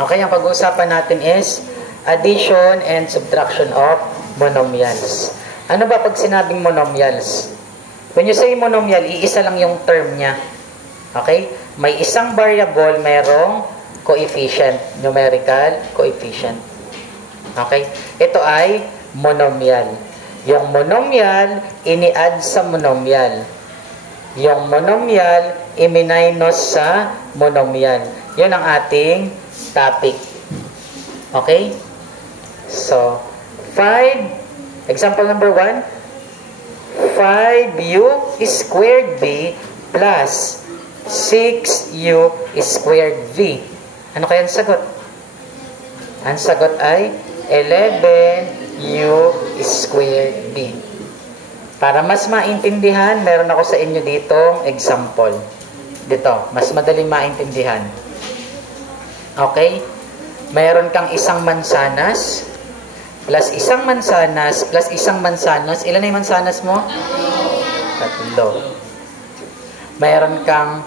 Okay, ang pag-uusapan natin is addition and subtraction of monomials. Ano ba pag sinabing monomials? When you say monomial, iisa lang yung term niya. Okay? May isang variable, merong coefficient, numerical coefficient. Okay? Ito ay monomial. Yung monomial, ini-add sa monomial. Yung monomial, i-minus sa monomial. Yun ang ating topic. Okay? So, 5, example number 1, 5u squared v plus 6u squared v. Ano kaya ang sagot? Ang sagot ay 11u squared v. Para mas maintindihan, meron ako sa inyo ditong example. Dito, mas madaling maintindihan. Okay? Mayroon kang isang mansanas, plus isang mansanas, plus isang mansanas. Ilan na yung mansanas mo? 3. Mayroon kang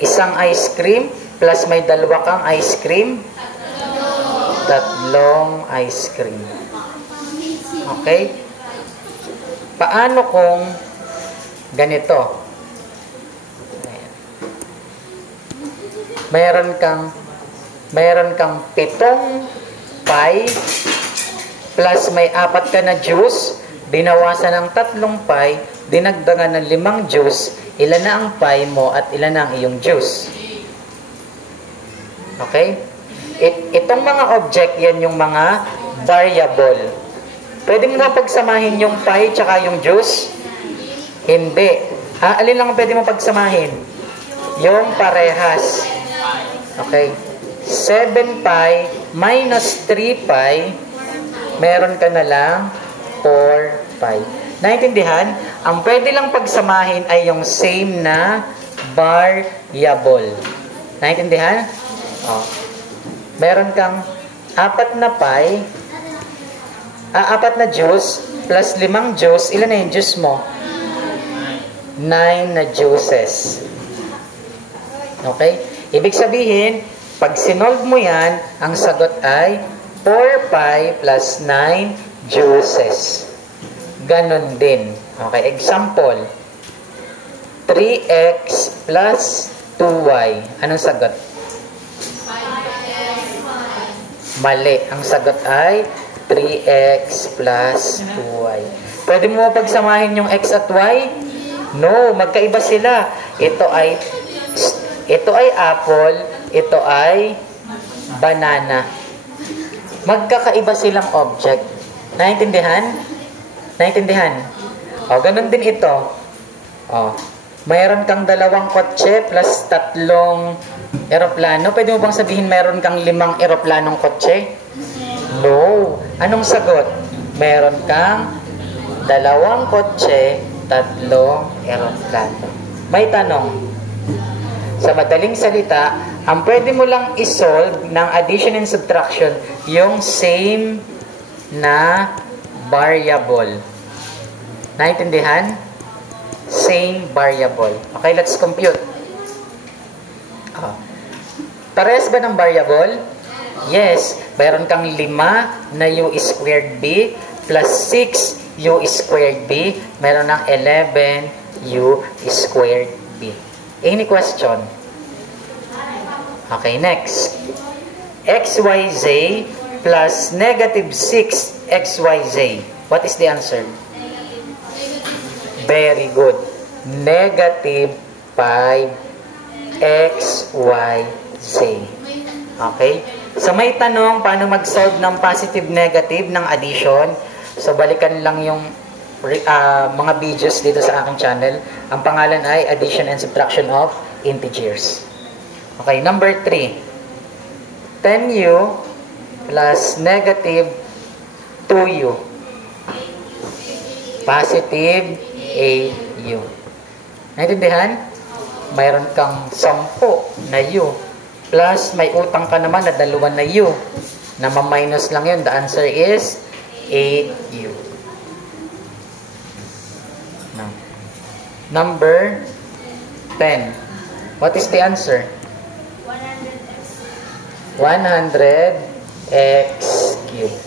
isang ice cream, plus may 2 kang ice cream. 3 ice cream. Okay? Paano kung ganito? Mayroon kang 7 pie plus may 4 ka na juice, binawasan ng 3 pie, dinagdagan ng 5 juice, ilan na ang pie mo at ilan na ang iyong juice? Okay? Itong mga object, yan yung mga variable. Pwede mo na pagsamahin yung pie tsaka yung juice? Hindi. Alin lang pwede mo pagsamahin? Yung parehas. Okay. 7 pi minus 3 pi, meron ka na lang 4 pi. Naintindihan? Ang pwede lang pagsamahin ay yung same na variable. Naintindihan? Oh. Meron kang 4 na pi, 4 na juice, plus 5 juice. Ilan na yung juice mo? 9 na juices. Okay? Ibig sabihin, pag sinolve mo yan, ang sagot ay 4 pi plus 9 juices. Ganon din. Okay, example. 3x plus 2y. Anong sagot? Mali. Ang sagot ay 3x plus 2y. Pwede mo pagsamahin yung x at y? No, magkaiba sila. Ito ay apple, ito ay banana. Magkakaiba silang object. Naintindihan? Naintindihan? O, ganun din ito. O, mayroon kang 2 kotse plus 3 eroplano. Pwede mo bang sabihin mayroon kang 5 eroplanong kotse? No. Anong sagot? Mayroon kang 2 kotse, 3 eroplano. May tanong. Sa madaling salita, ang pwede mo lang isolve ng addition and subtraction yung same na variable. Naintindihan? Same variable. Okay, let's compute. Parehas ba ng variable? Yes. Mayroon kang 5 na u squared b plus 6 u squared b. Mayroon ng 11 u squared b. Any question? Okay, next. xyz plus negative 6xyz. What is the answer? Very good. Negative 5xyz. Okay? So, may tanong, paano mag-solve ng positive-negative ng addition? So, balikan lang yung mga videos dito sa aking channel. Ang pangalan ay addition and subtraction of integers. Okay, number 3. 10u plus negative 2u. Positive 8u. Naintindihan? Mayroon kang 10 na u. Plus, may utang ka naman na 2 na u. Na ma-minus lang yun. The answer is 8u. Number 10. What is the answer? 100x. 100x cubed.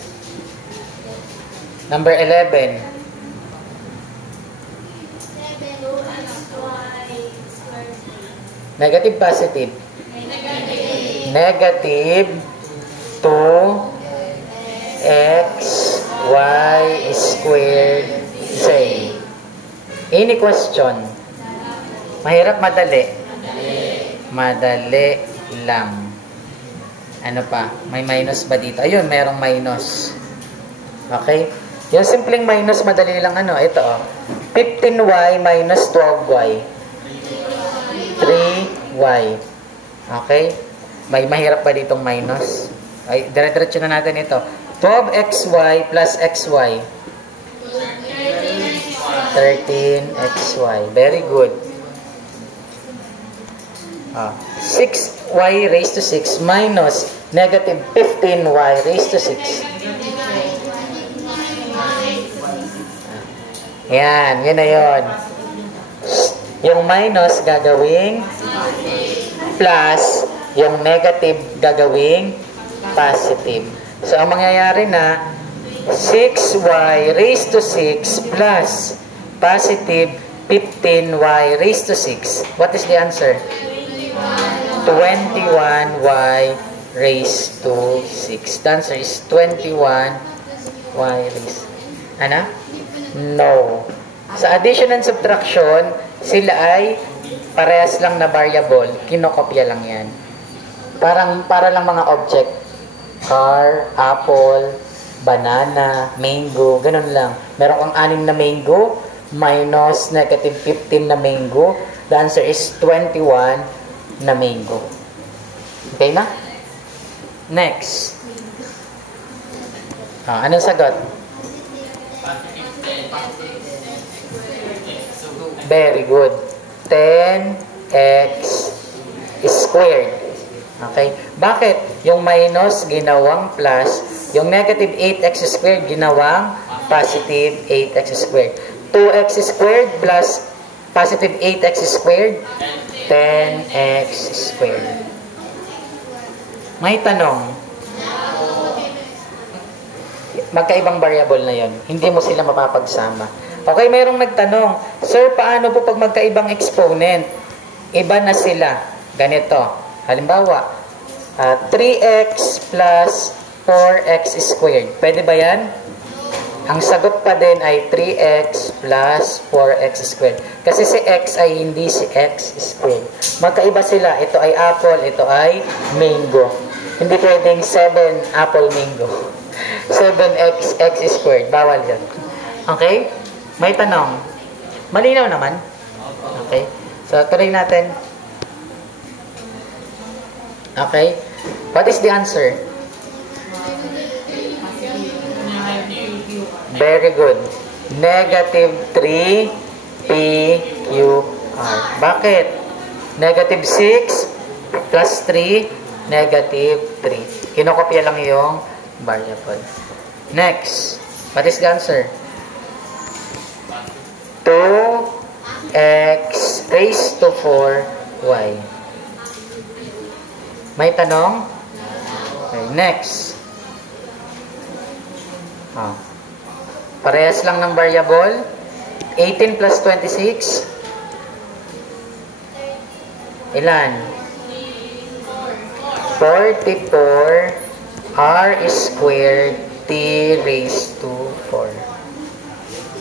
Number 11. Negative, positive? Negative 2xy squared say. Any question? Mahirap, madali? Madali lang. Ano pa? May minus ba dito? Ayun, merong minus. Okay? Yung simpleng minus, madali lang ano. Ito, 15y minus 12y. 3y. Okay? May mahirap ba ditong minus? Ay, dire-diretso na natin ito. 12xy plus xy. 13xy. Very good. 6y raised to 6 minus negative 15y raised to 6. Yan, yun na yun. Yung minus gagawing plus, yung negative gagawing positive. So, ang mangyayari na 6y raised to 6 plus positive 15y raised to 6. What is the answer? 21y raised to 6. The answer is 21y raised. Ano? No. Sa addition and subtraction, sila ay parehas lang na variable. Kinokopya lang yan. Para lang mga object. Car, apple, banana, mango, ganun lang. Meron kang 6 na mango, minus negative 15 na mango. The answer is 21 na mango. Okay na? Next. Anong sagot? Very good. 10x squared. Okay? Bakit? Yung minus ginawang plus, yung negative 8x squared ginawang positive 8x squared. 2x squared plus positive 8x squared, 10x squared. May tanong. Magkaibang variable na yon. Hindi mo sila mapapagsama. Okay, mayroong nagtanong, Sir, paano po pag magkaibang exponent? Iba na sila. Ganito. Halimbawa, 3x plus 4x squared. Pwede ba yan? Ang sagot pa din ay 3x plus 4x squared. Kasi si x ay hindi si x squared. Magkaiba sila. Ito ay apple, ito ay mango. Hindi pwedeng 7 apple mango. 7x x squared. Bawal yan. Okay? May tanong. Malinaw naman. Okay? So, tuloy natin. Okay? What is the answer? Very good. Negative 3 PQR. Bakit? Negative 6 plus 3, negative 3. Kinokopya lang yung variable. Next. What is the answer? 2x raised to 4y. May tanong? Okay, next. Parehas lang ng variable. 18 plus 26. Ilan? 44 r squared t raised to 4.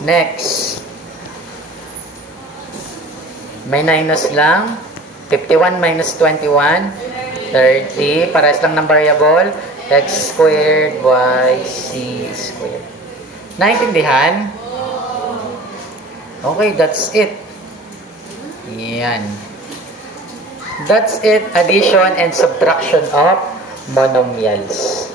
Next. May minus lang. 51 minus 21. 30. Parehas lang ng variable. X squared y c squared. Naintindihan? Okay, that's it. Yan. That's it. Addition and subtraction of monomials.